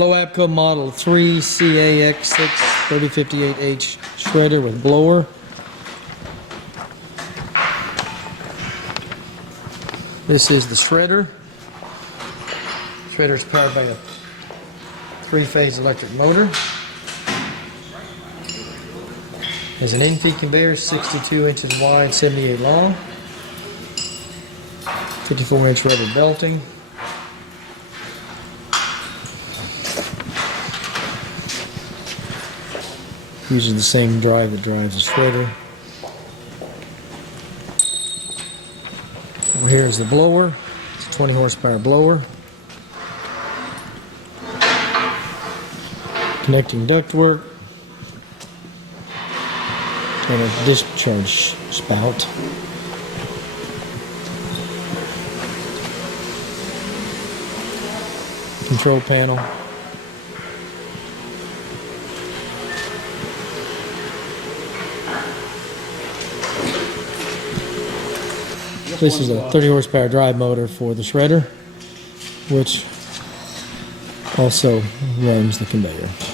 Ploabco Model 3 CAX6 3058H shredder with blower. This is the shredder. Shredder is powered by a 3-phase electric motor. Has an in-feed conveyor, 62 inches wide, 78 long. 54-inch rubber belting. Uses the same drive that drives the shredder. Over here is the blower. It's a 20 horsepower blower. Connecting ductwork. And a discharge spout. Control panel. This is a 30 horsepower drive motor for the shredder, which also runs the conveyor.